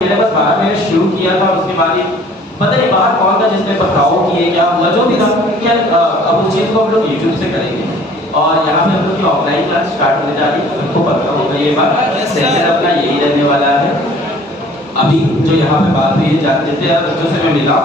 Syllabus बाहर मैंने शुरू किया था, उसके बाद ही पता नहीं बाहर कौन था जिसने बताओ कि ये क्या जो भी था क्या अब उस चीज़ को हम लोग यूट्यूब से करेंगे और यहाँ पे हम लोग की ऑफलाइन क्लास स्टार्ट होने जा रही है। सबको पता होगा ये बात, सेंटर अपना यही रहने वाला है। अभी जो यहाँ पे बात हुई है, जितने बच्चों से मैं मिला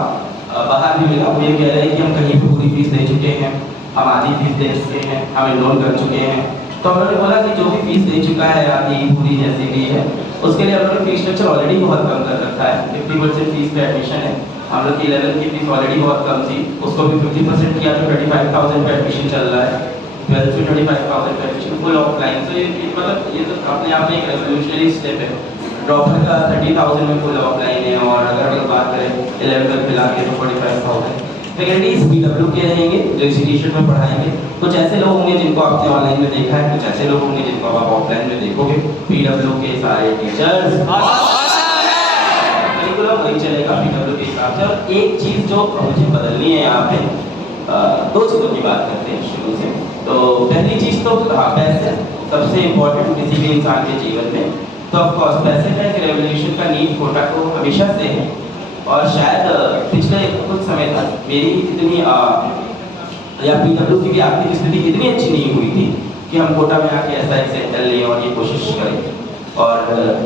बाहर भी मिला, वो ये कह रहे हैं कि हम कहीं पे पूरी फीस दे चुके हैं, हम आधी फीस दे चुके हैं, हम एनरोल कर चुके हैं। तो हम लोगों ने बोला कि जो भी फीस दे चुका है आधी पूरी जैसी भी है उसके लिए हम लोग फीस स्ट्रक्चर ऑलरेडी बहुत कम कर रखा है। 50% फीस पे एडमिशन है। हम लोग की 11 की फीस ऑलरेडी बहुत कम थी, उसको भी 50% किया तो 35,000 पे एडमिशन चल रहा है। 12th में 25,000 पे एडमिशन फुल ऑफलाइन। तो ये मतलब ये तो अपने आप में एक रेवोल्यूशनरी स्टेप है। ड्रॉपर का 30,000 में फुल ऑफलाइन है और अगर हम लोग बात करें 11th मिला के तो 45,000। फैकल्टीज BW के रहेंगे जो इंस्टीट्यूशन में पढ़ाएंगे। कुछ ऐसे लोग होंगे जिनको आपने ऑनलाइन में देखा है, कुछ ऐसे लोग होंगे जिनको आप ऑफलाइन में देखोगे। BW के सारे टीचर्स करिकुलम वही चलेगा BW के हिसाब से। और एक चीज़ जो मुझे बदलनी है यहाँ पे, दो चीज़ों की बात करते हैं शुरू से। तो पहली चीज़ तो पैसे सबसे इम्पोर्टेंट किसी भी इंसान के जीवन में। तो ऑफकोर्स पैसे का एक रेवोल्यूशन का नीड कोटा को हमेशा से है और शायद पिछले कुछ समय तक मेरी इतनी या BW की भी आर्थिक स्थिति इतनी अच्छी नहीं हुई थी कि हम कोटा में आके ऐसा एक सेंटर लें और ये कोशिश करें। और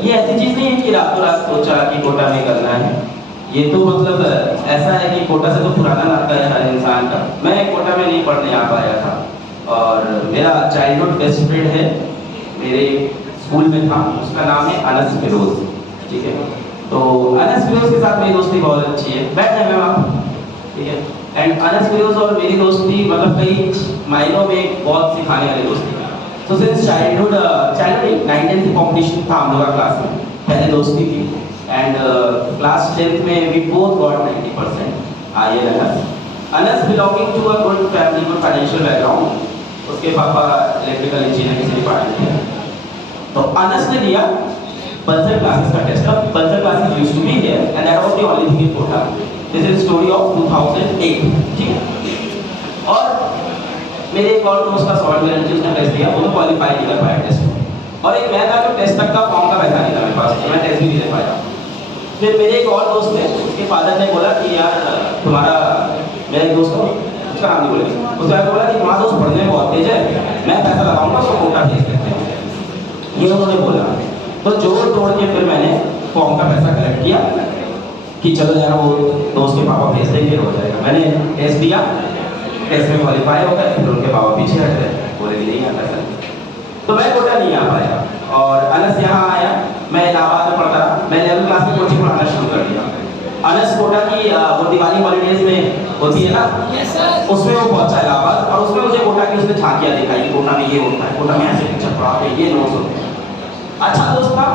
ये ऐसी चीज़ नहीं है कि रातों रात सोचा कि कोटा में करना है। ये तो मतलब ऐसा है कि कोटा से तो पुराना नाता है हर इंसान का। मैं कोटा में नहीं पढ़ने आ पाया था और मेरा चाइल्डहुड बेस्ट फ्रेंड है, मेरे स्कूल में था, उसका नाम है अनस फिरोज। ठीक है, तो अनस फिरोज के साथ मेरी दोस्ती बहुत अच्छी है। बैठ जाए मैम आप, ठीक है। एंड अनस फिरोज और मेरी दोस्ती मतलब कई मायनों में बहुत सिखाने वाली दोस्ती। तो सिंस चाइल्डहुड 9th कॉम्पिटिशन था हम लोग का क्लास में, पहले दोस्ती थी। एंड क्लास 10th में we both got 90% I and Anas belonging to a good family, good financial background. उसके पापा इलेक्ट्रिकल इंजीनियर किसी डिपार्टमेंट में। तो अनस ने दिया Pulsar classes का टेस्ट। अब Pulsar classes used to be here and that was the only thing in Kota. This is story of 2008, ठीक है। और मेरे एक और दोस्त का सॉल्ट गारंटी उसने टेस्ट दिया, वो तो क्वालिफाई नहीं कर पाया टेस्ट। और एक मैं था जो टेस्ट तक का फॉर्म का पैसा नहीं था मेरे पास, तो मैं टेस्ट भी नहीं दे पाया। फिर मेरे एक और दोस्त थे, उसके फादर ने बोला कि यार तुम्हारा, मेरा एक दोस्त था, उसका नाम नहीं बोलेगा, उसने बोला कि तुम्हारा दोस्त पढ़ने में बहुत तेज है, मैं पैसा लगाऊंगा उसको कोटा भेज देते हैं, ये उन्होंने बोला। तो जोड़ तोड़ के फिर मैंने फॉर्म का पैसा कलेक्ट किया कि चलो यार वो दोस्त के पापा भेज देंगे, हो जाएगा। मैंने टेस्ट दिया, टेस्ट में क्वालिफाई हो गए, फिर उनके पापा पीछे हट गए, बोले नहीं आता सर। तो मैं कोटा नहीं आ पाया और अनस यहाँ आया, मैं इलाहाबाद में पढ़ता रहा। मैं 11th क्लास में कोचिंग पढ़ाना शुरू कर दिया। अनस कोटा की वो दिवाली हॉलीडेज में होती है ना, उसमें वो पहुंचा इलाहाबाद और उसमें मुझे कोटा की उसने झांकियाँ दिखाई कि कोटा में ये होता है, कोटा में ऐसे पिक्चर पढ़ा के ये नोट्स होते हैं। अच्छा दोस्त था,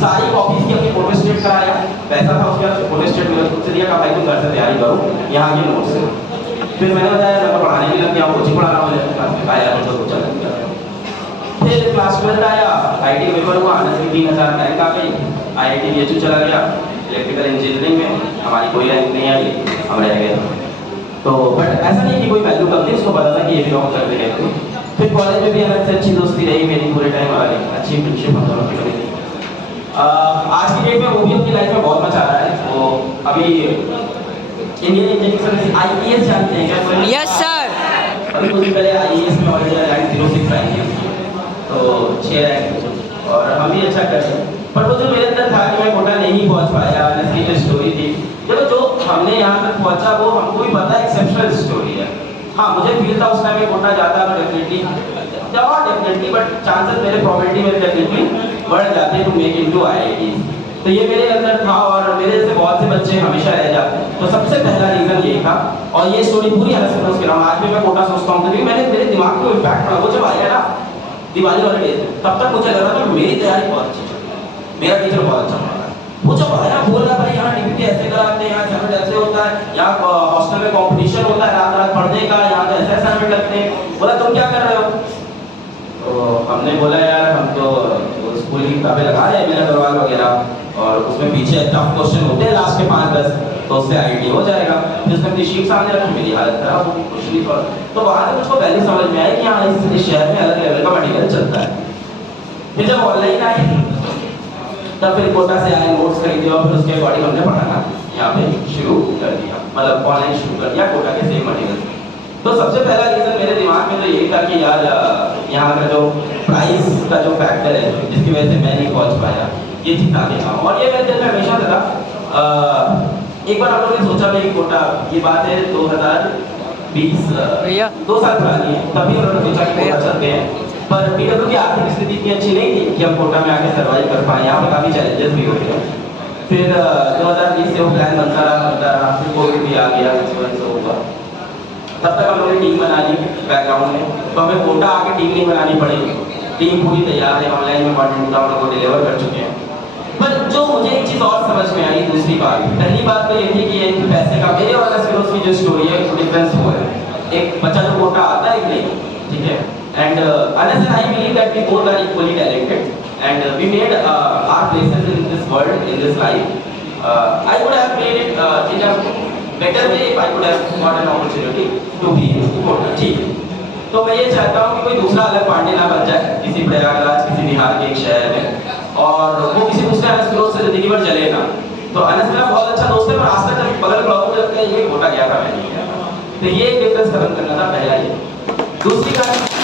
सारी कॉपीज की अपनी फोटो स्टेट कराया, पैसा था उसके बाद फोटो स्टेट मेरे खुद से दिया, कहा भाई तुम घर से तैयारी करो, यहाँ के नोट्स है। फिर मैंने बताया मैं तो पढ़ाने भी लग गया, कोचिंग पढ़ा रहा हूँ क्लास में, आया तो चल गया। फिर क्लास 12 आया, IIT पेपर हुआ, अनस की 3,000 रैंक आ गई, IIT BHU चला गया इलेक्ट्रिकल इंजीनियरिंग में, हमारी कोई रैंक नहीं आई, हम रह गए। तो बट ऐसा नहीं कि कोई वैल्यू कम थी, उसको पता था कि ये बिलोंग करते हैं। फिर कॉलेज में भी अलग से अच्छी दोस्ती रही मेरी पूरे टाइम, वाली अच्छी फ्रेंडशिप हम दोनों की बनी। आज की डेट में वो भी अपनी लाइफ में बहुत मचा रहा है। वो अभी इंडियन इंजीनियरिंग सर्विस IES जानते हैं क्या? Yes sir. अभी कुछ दिन पहले IES में ऑलरेडी रैंक 06 आई है, तो 6 रैंक और हम भी अच्छा कर रहे हैं। पर वो जो मेरे अंदर था कि मैं कोटा नहीं पहुंच पाया, ऐसी जो स्टोरी थी, देखो जो हमने यहाँ तक पहुंचा वो हमको भी पता है एक्सेप्शनल स्टोरी है। हाँ मुझे फील था उस टाइम में कोटा जाता तो डेफिनेटली बट चांसेस मेरे प्रोबेबिलिटी में डेफिनेटली बढ़ जाते टू मेक इनटू IIT। तो ये मेरे अंदर था और मेरे से बहुत से बच्चे हमेशा रह जाते हैं। तो सबसे पहला रीज़न ये था और ये स्टोरी पूरी अनस फिरोज के नाम। आज भी मैं कोटा सोचता हूँ क्योंकि मैंने मेरे दिमाग को इम्पैक्ट पड़ा। वो जब आया ना दिवाली हॉलीडेज, तब तक मुझे लगा था मेरी तैयारी बहुत अच्छी चल रही है, मेरा टीचर बहुत अच्छा पढ़ा रहा है। वो जब आया बोल रहा भाई यहाँ DPT ऐसे कराते हैं, यहाँ असाइनमेंट ऐसे होता है, यहाँ हॉस्टल में कॉम्पिटिशन होता है रात रात पढ़ने का, यहाँ तो ऐसे असाइनमेंट लगते हैं। बोला तुम क्या कर रहे हो? तो हमने बोला यार हम तो स्कूल की किताबें लगा रहे हैं, मेरा दरवाजा वगैरह, और उसमें पीछे टफ क्वेश्चन होते हैं लास्ट के 5-10, तो उससे IIT हो जाएगा। फिर उसने अपनी शीट सामने रखी, मेरी हालत खराब होगी कुछ नहीं पड़ा। तो वहाँ से मुझको वैल्यू समझ में आई कि हाँ इस शहर में अलग लेवल का मेडिकल चलता है। फिर जब ऑनलाइन आई तब फिर कोटा से आए, नोट्स खरीदे और फिर उसके अकॉर्डिंग हमने पढ़ाना यहाँ पे शुरू कर दिया, मतलब ऑनलाइन शुरू कर दिया कोटा के सेम मटेरियल। तो सबसे पहला रीज़न मेरे दिमाग में तो यही था कि यार यहाँ का जो प्राइस का जो फैक्टर है जिसकी वजह से मैं नहीं पहुँच पाया, ये चीज़ आगे था। और ये मेरे दिल में हमेशा था। एक बार हम लोगों ने सोचा भाई कोटा, ये बात है 2020 2 साल पुरानी है, तभी उन्होंने सोचा कि कोटा चलते हैं। पर पीडब्ल्यू की आर्थिक स्थिति इतनी अच्छी नहीं थी कि हम कोटा में आके सर्वाइव कर पाए, यहाँ पर काफ़ी चैलेंजेस भी होते हैं। फिर 2020 से वो प्लान बनता रहा, फिर कोविड भी आ गया, होगा। तब तक हम लोगों ने टीम बना ली बैकग्राउंड में, तो हमें कोटा आके टीम नहीं बनानी पड़ेगी, टीम पूरी तैयार है, ऑनलाइन में कंटेंट हम लोग को डिलीवर कर चुके हैं। पर जो मुझे एक चीज़ और समझ में आई, दूसरी बात, पहली बात तो ये थी कि एक पैसे का, मेरे और फिरोज की जो स्टोरी है डिफरेंस हुआ है। एक बच्चा जो कोटा आता है, एक नहीं, ठीक है। And Anas and I believe that we both are equally talented, and we made our places in this world, in this life. I would have made it in a better way if I could have got an opportunity to be in Kota, ठीक है। तो मैं ये चाहता हूँ कि कोई दूसरा अलग पांडे ना बन जाए किसी प्रयागराज, किसी बिहार के एक शहर में, और वो किसी दूसरे अनस फिरोज से जिंदगी भर चले ना। तो अनस मेरा बहुत अच्छा दोस्त है, पर आज तक जब बगल ब्लॉक में लगता है ये कोटा गया था, मैं नहीं गया था। तो ये एक डिफरेंस खत्म करना था, पहला ये। दूसरी बात,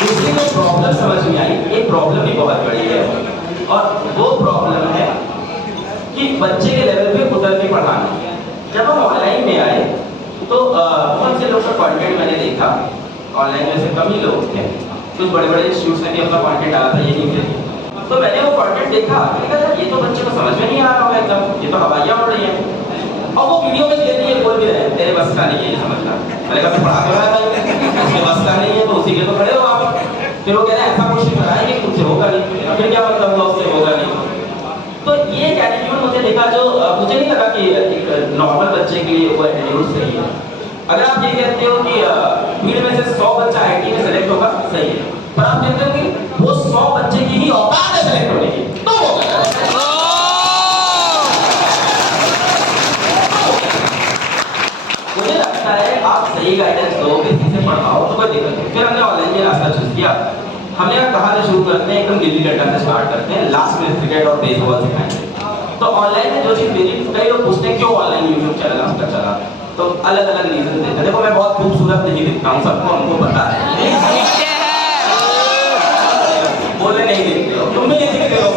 दूसरी जो प्रॉब्लम समझ में आई, एक प्रॉब्लम भी बहुत बड़ी है, और वो प्रॉब्लम है कि बच्चे के लेवल पे उतर के पढ़ाना। जब हम ऑनलाइन में आए तो बहुत से लोग का कंटेंट मैंने देखा, ऑनलाइन में से कम ही लोग थे, कुछ बड़े बड़े इंस्टीट्यूट्स ने भी अपना कंटेंट डाला था, ये नहीं थे। तो मैंने वो कंटेंट देखा, मैंने कहा यार ये तो बच्चे को समझ में नहीं आ रहा होगा एकदम, ये तो हवाइयाँ उड़ रही हैं। और वो वीडियो में क्लियरली ये बोल भी रहे हैं, तेरे बस का नहीं है ये समझना। मैंने कहा पढ़ा के रहा है, उसके बस का नहीं है तो उसी के तो खड़े हो आप। फिर वो कह रहे हैं ऐसा क्वेश्चन कराएंगे खुद से होगा नहीं, फिर क्या मतलब हुआ उससे होगा नहीं। तो ये एक एटीट्यूड मुझे देखा जो मुझे नहीं लगा कि एक नॉर्मल बच्चे के लिए वो एटीट्यूड सही है। अगर आप ये कहते हो कि भीड़ में से 100 बच्चा आईटी में सेलेक्ट होगा, सही है, पर आप कहते हो कि वो 100 बच्चे की ही औकात है सेलेक्ट होने की, तो मुझे लगता है आप सही गाइडेंस दो, किसी से पढ़ाओ तो कोई दिक्कत नहीं। फिर हमने ऑनलाइन ये रास्ता चूज किया। हमने कहा था शुरू करते हैं एकदम गिल्ली डंडा से स्टार्ट करते हैं, लास्ट में क्रिकेट और बेसबॉल सिखाएंगे। तो ऑनलाइन में जो चीज़ मेरी, कई लोग पूछते हैं क्यों ऑनलाइन यूट्यूब चैनल आज तक चला, तो अलग अलग रीजन देते हैं। देखो मैं बहुत खूबसूरत नहीं दिखता हूँ, सबको हमको पता है, बोले नहीं दिखते हो, तुम भी नहीं दिखते हो।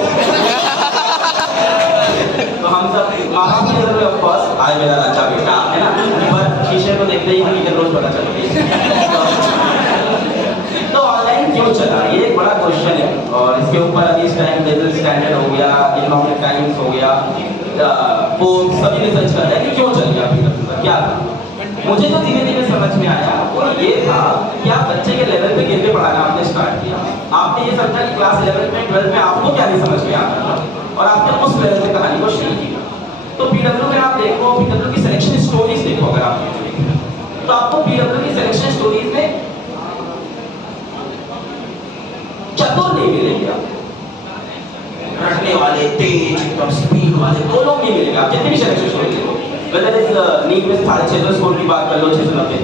तो हम सब माँ बाप की नजर में ऑफ कोर्स आए मेरा अच्छा बेटा है ना, पर शीशे को देखते ही हकीकत रोज पता चलती है। तो ऑनलाइन क्यों चला, ये एक बड़ा क्वेश्चन है, और इसके ऊपर अभी इस टाइम बिजनेस स्टैंडर्ड हो गया, इकोनॉमिक टाइम्स हो गया, फोर्ब्स सभी रिसर्च कर रहे हैं कि क्यों चल गया पीडब्ल्यू, क्या था। मुझे तो धीरे धीरे समझ में आया वो ये था कि आप बच्चे के लेवल पे गिर के पढ़ाना आपने स्टार्ट किया। आपने ये समझा कि क्लास 11 में 12 में आपको क्या नहीं समझ में आता था, और आपने उस लेवल से कहानी को शुरू किया। तो पीडब्ल्यू में आप देखो, पीडब्ल्यू की सिलेक्शन स्टोरीज देखो, अगर आप तो आपको पीडब्ल्यू की सिलेक्शन स्टोरीज में चतुर नहीं मिलेंगे, रटने वाले, तेज, एकदम स्पीड वाले, दो लोग नहीं मिलेंगे। आप जितनी भी सिलेक्शन स्टोरी देखो, whether इस नीट में 650 स्कोर की बात कर लो, 690,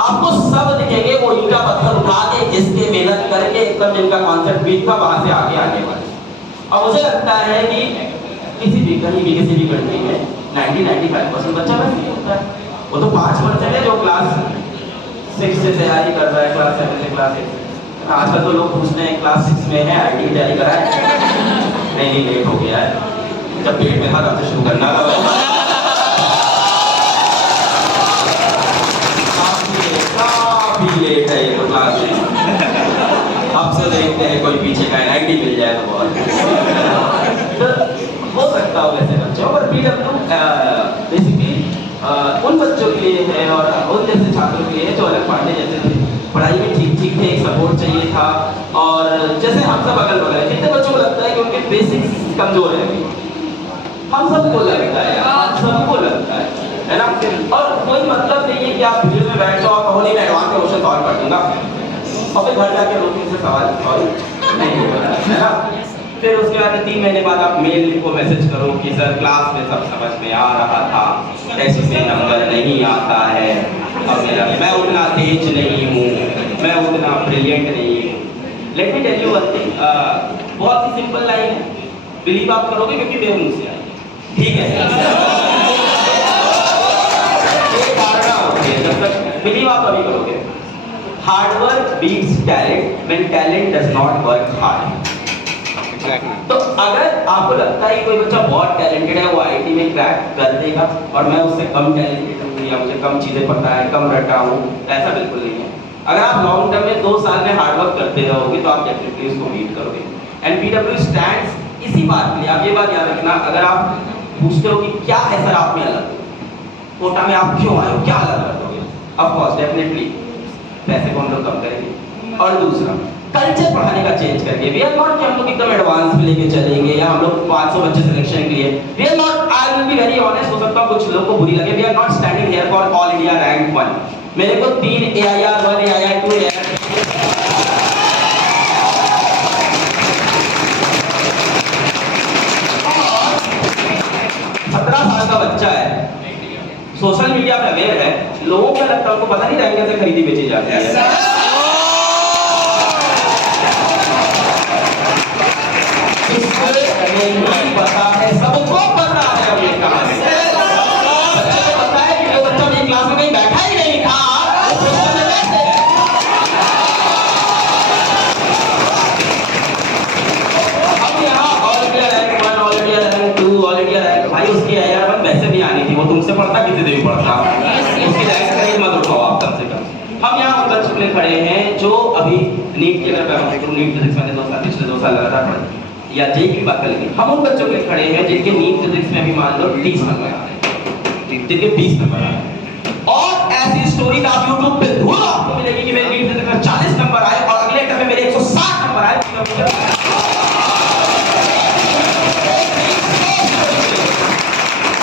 आपको सब दिखेंगे वो ईंटा पत्थर उठा के, जिसके मेहनत करके एकदम जिनका कॉन्सेप्ट वीक था वहां से आगे आने वाले। और मुझे लगता है कि किसी भी कहीं भी किसी भी कंट्री में 90-95% बच्चा बस नहीं होता है। वो तो 5% है जो क्लास 6 से तैयारी कर रहा है, क्लास 7 से क्लास 8 से। आजकल तो लोग पूछते हैं क्लास 6 में है आईटी तैयारी करा है, नहीं लेट हो गया है, जब पेट में था तब से शुरू करना था। काफी लेट है ये तो क्लास में, अब से देखते हैं कोई पीछे का एनआईटी मिल जाए तो बहुत हो सकता हो वैसे बच्चों। पर पीडब्ल्यू बेसिकली उन बच्चों के लिए है और उन जैसे छात्रों के लिए जो अलग पांडे जैसे थे, पढ़ाई में ठीक ठीक थे, एक सपोर्ट चाहिए था। और जैसे हम सब अगल बगल है, कितने बच्चों को लगता है कि उनके बेसिक्स कमजोर है, हम सबको लगता है, हम सबको लगता है ना। और कोई मतलब नहीं है कि आप वीडियो में बैठ जाओ और कहो नहीं मैं एडवांस क्वेश्चन सॉल्व कर दूंगा, और फिर घर जाके रोटी से सवाल सॉल्व नहीं होगा, है ना। फिर उसके बाद 3 महीने बाद आप मेल लिखो, मैसेज करो कि सर क्लास में सब समझ में आ रहा था, टेस्ट में नंबर नहीं आता है, अब मेरा मैं उतना तेज नहीं हूँ, मैं उतना ब्रिलियंट नहीं हूँ। Let me tell you one thing, बहुत ही सिंपल लाइन है, बिलीव आप करोगे क्योंकि मेरे मुंह से आई, ठीक है? ये धारणा होती है, जब तक बिलीव आप अभी करोगे। Hard work beats talent when talent does not work hard. तो अगर आपको लगता है कोई बच्चा बहुत टैलेंटेड है, वो आईटी में क्रैक कर देगा और मैं उससे कम टैलेंटेड हूँ या मुझे कम चीजें पता है, कम रटा हूँ, ऐसा बिल्कुल नहीं है। अगर आप लॉन्ग टर्म में 2 साल में हार्ड वर्क करते रहोगे तो आप डेफिनेटली उसको बीट करोगे। एंड पीडब्ल्यू स्टैंड्स इसी बात के लिए, आप ये बात याद रखना। अगर आप पूछते हो कि क्या है सर आप में अलग, कोटा में आप क्यों आए हो, क्या अलग कर दोगे? ऑफ कोर्स डेफिनेटली पैसे को हम लोग कम करेंगे, और दूसरा कल्चर पढ़ाने का चेंज करके। वी आर नॉट कि हम लोग एकदम एडवांस में लेके चलेंगे या हम लोग 500 बच्चे सिलेक्शन के लिए, we are not, I will be very honest, हो सकता है कुछ लोगों को बुरी लगे, we are not standing here for all India rank 1। मेरे को 3 AIR 1, AIR 2, AIR 17 साल का बच्चा है, सोशल मीडिया पे अवेयर है, लोगों को लगता है उनको पता नहीं रैंक कैसे खरीदी बेची जाती है। नहीं पता है, सबको पता है अब ये कहां से। बच्चे को पता है कि जो बच्चा अपनी क्लास में कहीं बैठा ही नहीं था, वो क्वेश्चन में कैसे है। अब यहाँ all India rank 1, all India rank 2, all India rank, भाई उसकी AIR 1 वैसे भी आनी थी, वो तुमसे पढ़ता किसी से भी पढ़ता, उसकी रैंक कहीं मत उठाओ आप कम से कम। हम यहाँ उन बच्चों में खड़े हैं जो अभी नीट की, अगर मैं करूँ नीट फिजिक्स मैंने 2 साल, पिछले 2 साल लगातार पढ़ा, या जेई की बात करेंगे, हम उन बच्चों के खड़े हैं जिनके नीट फिजिक्स में भी मान लो 30 नंबर आ रहे हैं, जिनके 20 नंबर आ रहे हैं। और ऐसी स्टोरीज आप YouTube पे ढूंढो, आपको मिलेगी कि मेरे नीट फिजिक्स में 40 नंबर आए और अगले टर्म में मेरे 160 नंबर आए।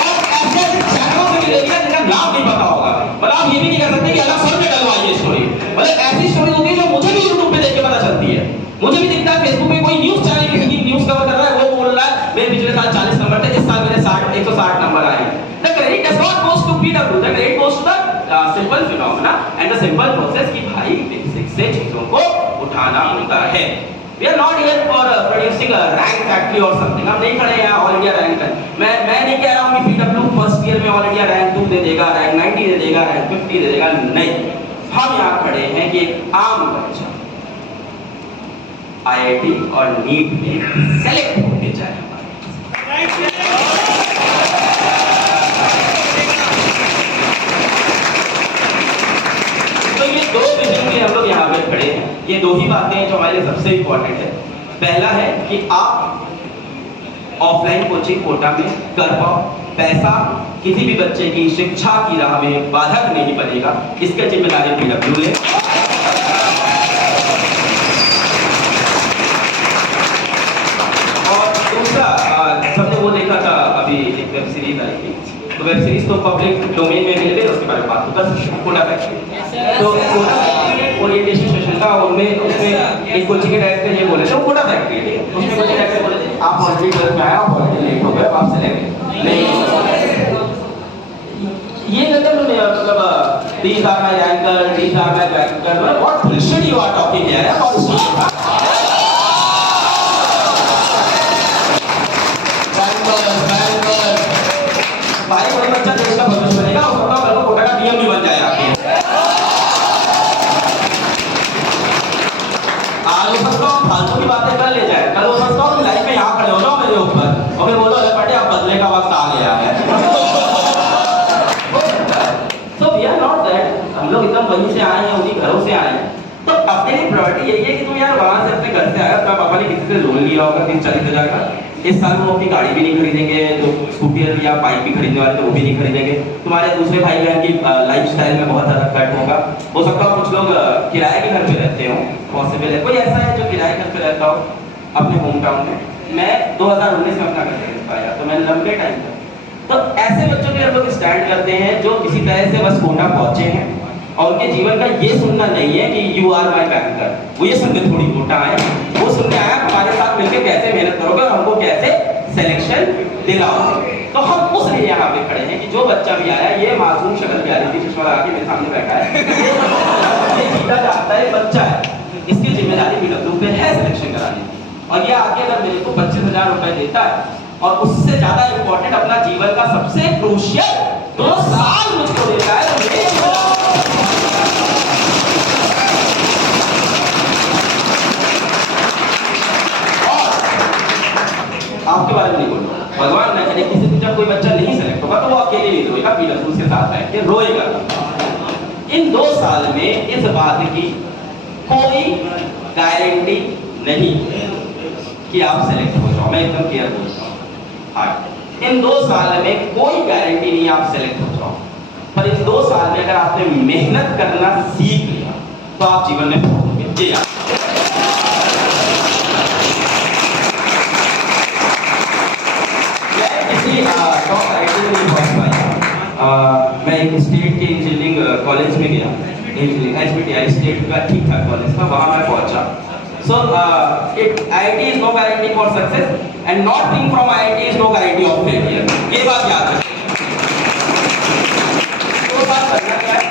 और ऐसे चैनलों पे मिलेगी जिनका नाम नहीं पता होगा, मतलब आप ये भी नहीं कह सकते कि अलग सर पे डलवाइए स्टोरी, मतलब ऐसी स्टोरी होती है जो मुझे भी YouTube पे देख के पता चलती है। मुझे भी दिखता है फेसबुक पे कोई न्यूज़ चैनल की न्यूज़ कवर कर रहा है, वो बोल रहा है मेरे पिछले साल 40 नंबर थे, इस साल मेरे 160 नंबर आए। The credit does not goes to PW, the credit goes to the simple phenomena and the simple process कि भाई बेसिक से चीजों को उठाना होता है। We are not here for producing a rank factory or something। हम नहीं खड़े हैं ऑल इंडिया रैंक पर। मैं नहीं कह रहा हूँ कि PW फर्स्ट ईयर में ऑल इंडिया रैंक 2 दे देगा, रैंक 90 दे देगा, रैंक 50 दे देगा, नहीं। हम यहाँ खड़े हैं कि एक आम बच्चा IIT और नीट में सेलेक्ट होके जाए। तो ये 2 विजन के हम लोग यहाँ पे खड़े हैं। ये 2 ही बातें हैं जो हमारे लिए सबसे इंपॉर्टेंट है। पहला है कि आप ऑफलाइन कोचिंग कोटा में कर पाओ, पैसा किसी भी बच्चे की शिक्षा की राह में बाधक नहीं बनेगा, इसका जिम्मेदारी PW ले। सबने वो देखा था अभी एक वेब सीरीज आई थी, तो वेब सीरीज तो पब्लिक डोमेन में मिले थे, उसके बारे में बात तो कर सकते हैं। कोटा फैक्ट्री, तो ओरिएंटेशन सेशन था, उनमें उसमें एक कोचिंग के डायरेक्टर ये बोले थे, वो कोटा फैक्ट्री है, उसमें कोचिंग डायरेक्टर बोले थे आप ऑलरेडी 12 में आए, आप ऑलरेडी लेट हो गए, आप सेलेक्ट नहीं। ये मतलब 30,000 में रैंकर, 30,000 में ranker, what bullshit you are talking यार, और भाई कोई बच्चा देश का भविष्य बनेगा, हो सकता है कल को कोटा का DM भी बन जाए आपके। आज हो सकता है फालतू की बातें कर ले जाए, कल हो सकता है लाइफ में यहाँ खड़े हो जाओ मेरे ऊपर और फिर बोलो अरे बेटे अब बदले का वक्त आ गया है। So we are not that, हम लोग एकदम वहीं से आए हैं, उन्हीं घरों से आए हैं। तो अपने लिए प्रायोरिटी यही है कि तुम यार वहां से अपने घर से आया, अपना पापा ने किसी से लोन लिया होगा 30-40 हजार का, इस साल वो अपनी गाड़ी भी नहीं खरीदेंगे, तो स्कूटर या बाइक भी खरीदने वाले तो वो भी नहीं खरीदेंगे। तुम्हारे दूसरे भाई बहन की लाइफस्टाइल में बहुत ज़्यादा कट होगा। हो सकता है कुछ लोग किराए के घर पे रहते हो, पॉसिबल है। कोई ऐसा है जो किराए घर पे रहता हो अपने होम टाउन में? मैं 2019 में अपना घर खरीद पाया, तो मैंने लंबे टाइम तक। तो ऐसे बच्चों के हम लोग स्टैंड करते हैं जो किसी तरह से बस कोटा पहुंचे हैं और उनके जीवन का ये सुनना नहीं है कि यू आर माई बैंकर, वो ये सुनने थोड़ी कोटा आए, वो सुनने आया हमारे साथ मिलकर कैसे मेहनत करोगे और हमको कैसे सिलेक्शन दिलाओगे। तो हम उस लिए यहाँ पे खड़े हैं कि जो बच्चा भी आया, ये मासूम शक्ल प्यारी सी चश्मा लगा के मेरे सामने बैठा है, जीता जागता है बच्चा है, इसकी जिम्मेदारी पीडब्ल्यू पे है सिलेक्शन कराने की। और ये आगे अगर मेरे को 25,000 रुपए देता है और उससे ज्यादा इंपॉर्टेंट अपना जीवन का सबसे क्रूशियल 2 साल मुझको देता है, तो मेरे आपके बारे में नहीं बोल रहा, भगवान न करे किसी दिन जब कोई बच्चा नहीं सेलेक्ट होगा तो वो अकेले नहीं रोएगा, पीडब्ल्यू के साथ बैठ के रोएगा। इन 2 साल में इस बात की कोई गारंटी नहीं कि आप सेलेक्ट हो जाओ, मैं एकदम क्लियर बोल रहा हूँ। हाँ, इन 2 साल में कोई गारंटी नहीं आप सेलेक्ट हो जाओ, पर इन 2 साल में अगर आपने मेहनत करना सीख लिया तो आप जीवन में पहुंचोगे। जी हाँ, टॉप आईटी में नहीं पहुंच पाया। मैं एक स्टेट के इंजीनियरिंग कॉलेज में गया, HBTI स्टेट का ठीक ठाक कॉलेज था, वहां मैं पहुंचा। So IIT is no guarantee for success and not being from IIT is no guarantee of failure. ये बात याद रखें। 2 साल करना क्या है?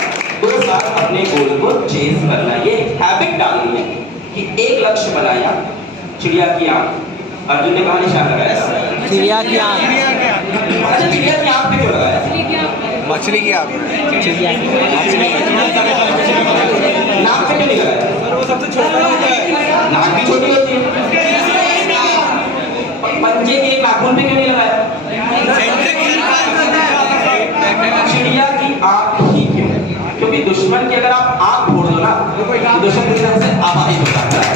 2 साल अपने गोल को चेज करना, ये हैबिट डालनी है कि एक लक्ष्य बनाया, चिड़िया की आंख, अर्जुन ने कहा निशान लगाया था, चिड़िया की आंख। अच्छा चिड़िया की आंख पे क्यों लगाया? मछली की आंख, चिड़िया की नाक पे क्यों नहीं लगाया? वो सबसे छोटा होता है, नाक भी छोटी होती है। पंजे के नाखून पे क्यों नहीं लगाया? चिड़िया की आंख ही क्यों? क्योंकि दुश्मन की अगर आप आंख फोड़ दो ना तो दुश्मन पूरी तरह से आबादी हो जाता है।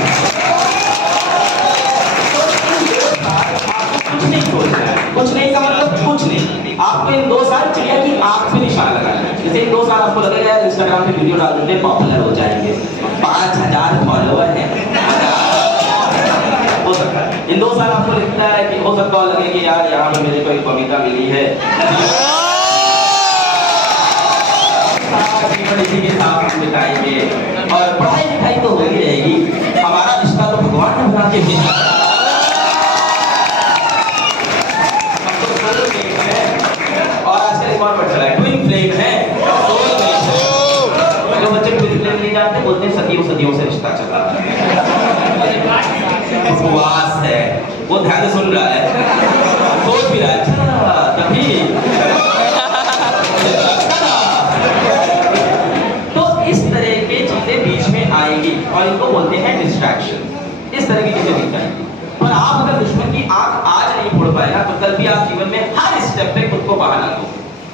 कुछ नहीं सोचना है, कुछ नहीं का मतलब कुछ नहीं। आपको इन 2 साल चिड़िया की आंख पे निशान लगाना है। जैसे इन 2 साल आपको लगेगा यार इंस्टाग्राम पे वीडियो डाल देते पॉपुलर हो जाएंगे, 5,000 फॉलोअर हैं, हो सकता है। इन 2 साल आपको लगता है कि हो सकता है लगे कि यार यहाँ पे मेरे को एक कविता मिली है, जीवन इसी के साथ हम बिताएंगे और पढ़ाई लिखाई तो होती रहेगी, हमारा रिश्ता तो भगवान ने बना के भेजा। और आजकल एक और वर्ड चला है, ट्विन फ्लेम है, जो बच्चे ट्विन फ्लेम नहीं जानते बोलते हैं सदियों सदियों से रिश्ता चला है, उपवास है, वो ध्यान से सुन रहा है, सोच भी रहा है, अच्छा तभी तो इस तरह की चीजें बीच में आएगी और इनको बोलते हैं डिस्ट्रैक्शन। इस तरह की चीजें बीच आएंगी, पर आप अगर दुश्मन की आंख आज नहीं फोड़ पाए ना तो कल भी आप जीवन में हर स्टेप पे खुद को बहाना दो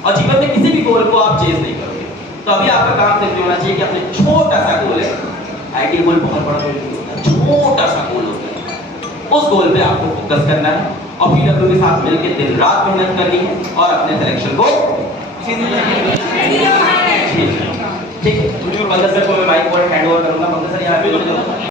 और जीवन में किसी भी गोल को आप चेज नहीं करोगे। तो अभी आपका काम सिर्फ होना चाहिए कि अपने छोटा सा गोल है, आईटी गोल बहुत बड़ा गोल नहीं होता, छोटा सा गोल होता है, उस गोल पे आपको फोकस करना है और पीडब्ल्यू के साथ मिलकर दिन रात मेहनत करनी है और अपने सिलेक्शन को ठीक है। पंकज सर को मैं माइक हैंड ओवर करूंगा। पंकज सर यहाँ पे